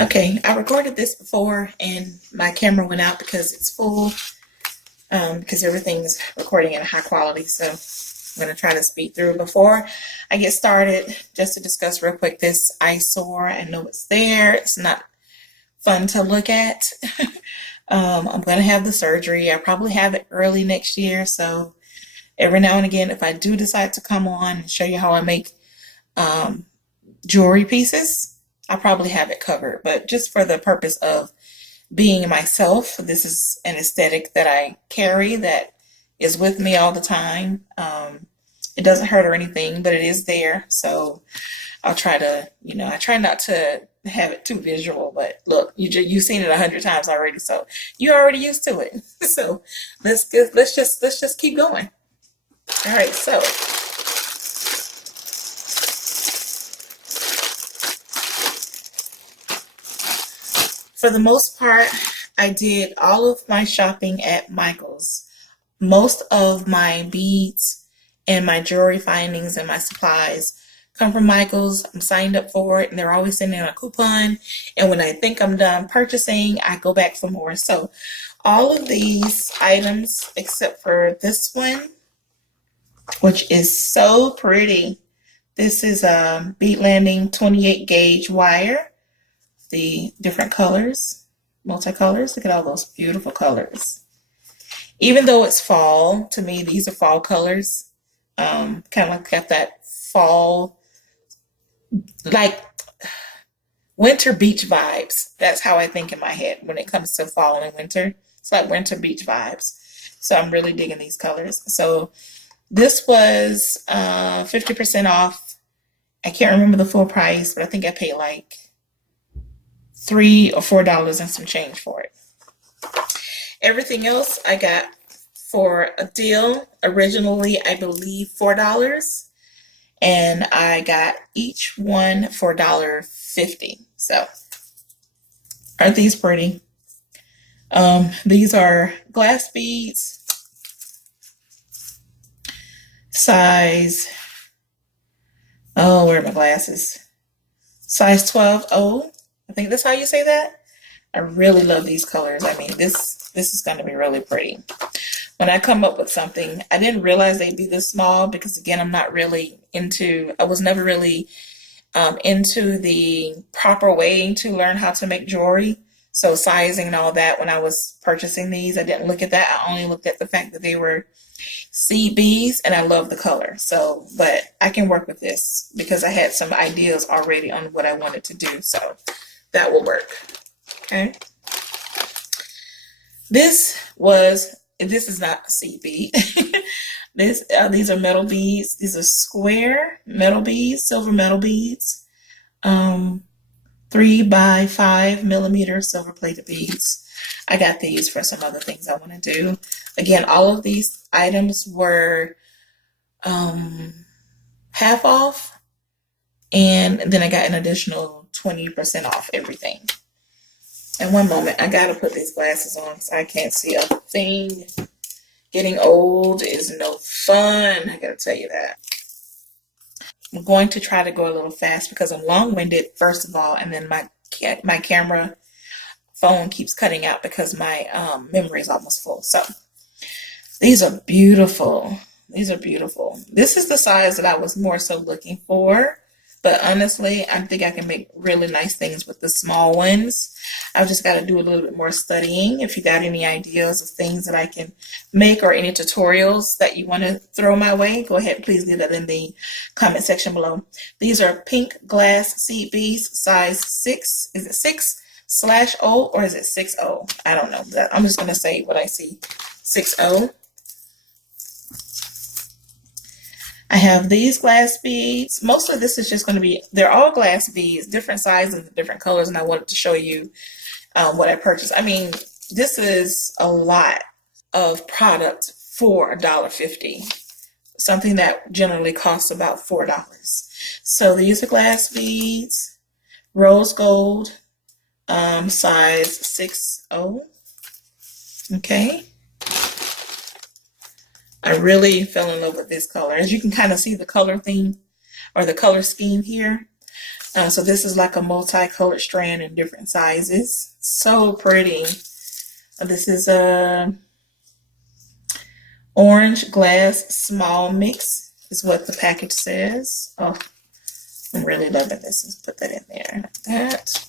Okay, I recorded this before and my camera went out because it's full, because everything's recording at a high quality. So I'm going to try to speed through before I get started, just to discuss real quick this eyesore. I know it's there. It's not fun to look at. I'm going to have the surgery. I probably have it early next year. So every now and again, if I do decide to come on and show you how I make um, jewelry pieces, I probably have it covered. But just for the purpose of being myself, this is an aesthetic that I carry that is with me all the time. It doesn't hurt or anything, but it is there. So I'll try to, I try not to have it too visual, but look, you've seen it 100 times already, so you're already used to it. So let's just keep going. All right, so for the most part, I did all of my shopping at Michael's. Most of my beads and my jewelry findings and my supplies come from Michael's. I'm signed up for it and they're always sending a coupon. And when I think I'm done purchasing, I go back for more. So all of these items, except for this one, which is so pretty. This is a bead landing 28 gauge wire. The different colors, multicolors. Look at all those beautiful colors. Even though it's fall, to me, these are fall colors. Kind of like got that fall, like winter beach vibes. That's how I think in my head when it comes to fall and winter. It's like winter beach vibes. So I'm really digging these colors. So this was 50% off. I can't remember the full price, but I think I paid like $3 or $4 and some change for it. Everything else I got for a deal. Originally, I believe $4, and I got each one for $1.50. So, aren't these pretty? These are glass beads, size. Oh, where are my glasses? Size 12O. I think that's how you say that. I really love these colors. I mean, this is going to be really pretty. When I come up with something, I didn't realize they'd be this small because, again, I'm not really into, I was never really into the proper way to learn how to make jewelry. So sizing and all that, when I was purchasing these, I didn't look at that. I only looked at the fact that they were seed beads, and I love the color. So, but I can work with this because I had some ideas already on what I wanted to do. So that will work. Okay. This is not a seed bead. These are metal beads. These are square metal beads, silver metal beads. 3 by 5 millimeter silver plated beads. I got these for some other things I want to do. Again, all of these items were half off, and then I got an additional 20% off everything. And one moment, I gotta put these glasses on because I can't see a thing. Getting old is no fun, I gotta tell you that. I'm going to try to go a little fast because I'm long-winded, first of all, and then my camera phone keeps cutting out because my memory is almost full. So these are beautiful. These are beautiful. This is the size that I was more so looking for. But honestly, I think I can make really nice things with the small ones. I've just got to do a little bit more studying. If you got any ideas of things that I can make or any tutorials that you want to throw my way, go ahead, please leave that in the comment section below. These are pink glass seed beads, size 6. Is it 6/0 or is it 6O? I don't know. I'm just going to say what I see. 6O. I have these glass beads. Most of this is just going to be, they're all glass beads, different sizes, different colors, and I wanted to show you what I purchased. I mean, this is a lot of product for $1.50, something that generally costs about $4. So these are glass beads, rose gold, size 6O. Okay. I really fell in love with this color. As you can kind of see the color theme or the color scheme here. So this is like a multicolored strand in different sizes. So pretty. This is a orange glass small mix is what the package says. Oh, I'm really loving this. Let's put that in there like that.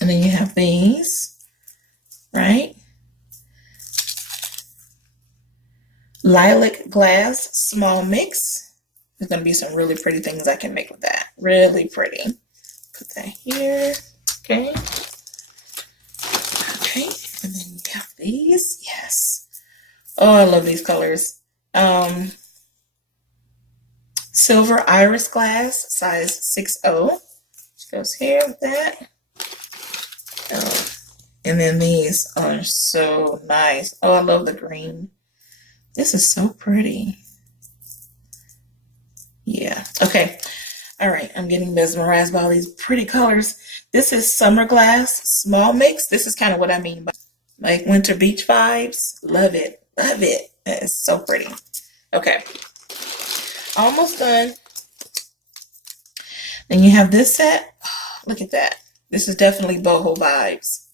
And then you have these, right? Lilac glass small mix. There's going to be some really pretty things I can make with that. Really pretty. Put that here. Okay. Okay. And then you have these. Yes. Oh, I love these colors. Silver iris glass, size 6'0". Which goes here with that. And then these are so nice. Oh, I love the green. This is so pretty. Yeah. Okay. All right. I'm getting mesmerized by all these pretty colors. This is summer glass small mix. This is kind of what I mean by like winter beach vibes. Love it. Love it. That is so pretty. Okay. Almost done. Then you have this set. Oh, look at that. This is definitely boho vibes.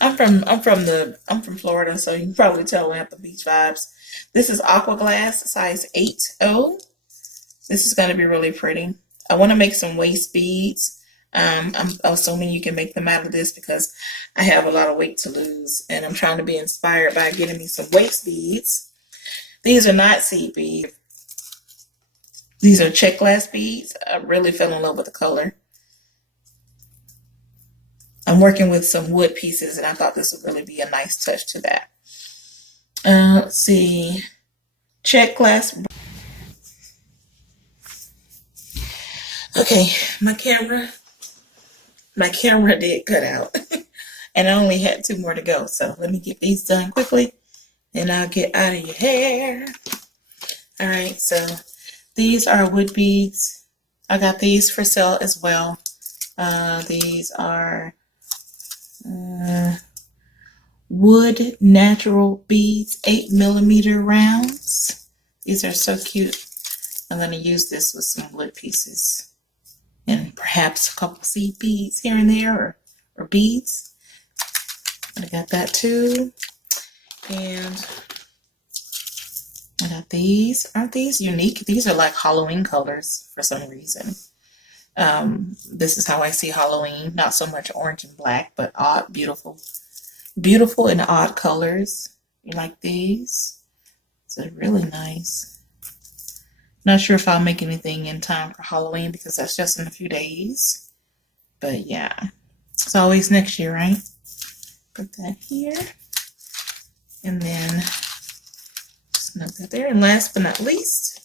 I'm from Florida, so you can probably tell I have the beach vibes. This is aqua glass, size 8'0". This is going to be really pretty. I want to make some waist beads. I'm assuming you can make them out of this because I have a lot of weight to lose, and I'm trying to be inspired by getting me some waist beads. These are not seed beads. These are check glass beads. I really fell in love with the color. I'm working with some wood pieces, and I thought this would really be a nice touch to that. Let's see. Check glass. Okay, my camera did cut out. And I only had 2 more to go. So let me get these done quickly, and I'll get out of your hair. All right, so these are wood beads. I got these for sale as well. These are wood natural beads, 8mm rounds. These are so cute. I'm going to use this with some wood pieces and perhaps a couple seed beads here and there, or beads. I got that too. And I got these. Aren't these unique? These are like Halloween colors for some reason. This is how I see Halloween. Not so much orange and black, but odd, beautiful and odd colors. You like these? It's really nice. Not sure if I'll make anything in time for Halloween because that's just in a few days. But yeah, it's always next year, right? Put that here. And then just note that there. And last but not least,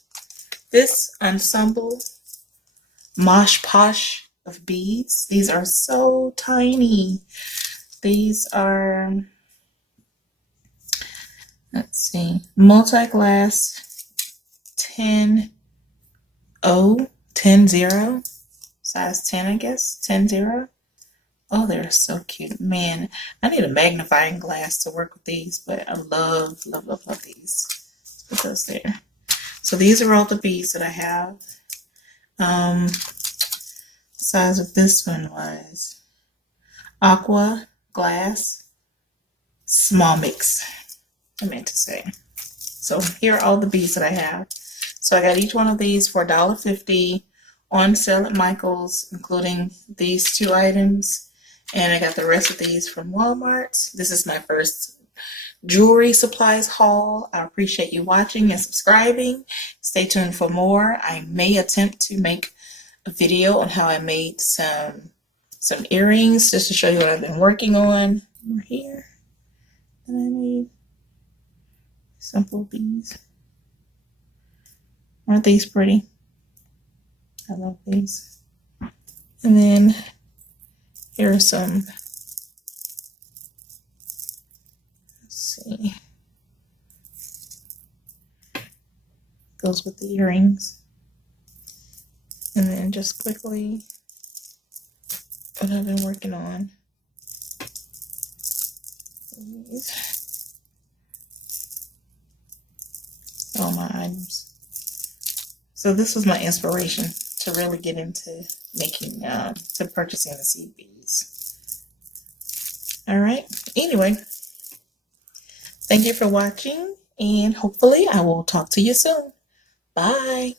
this ensemble Mosh Posh of beads. These are so tiny. These are, let's see, multi-glass 10 size 10, I guess, 10-0. Oh, they're so cute. Man, I need a magnifying glass to work with these, but I love these. Let's put those there. So these are all the beads that I have. The size of this one was aqua glass small mix, I meant to say. So here are all the beads that I have. So I got each one of these for $1.50 on sale at Michael's, including these 2 items. And I got the rest of these from Walmart. This is my first jewelry supplies haul. I appreciate you watching and subscribing. Stay tuned for more. I may attempt to make a video on how I made some earrings, just to show you what I've been working on. Here, and I made simple beads. Aren't these pretty? I love these. And then here are some, let's see, goes with the earrings. And then just quickly what I've been working on. All my items. So this was my inspiration to really get into making, to purchasing the seed beads. All right. Anyway, thank you for watching, and hopefully I will talk to you soon. Bye.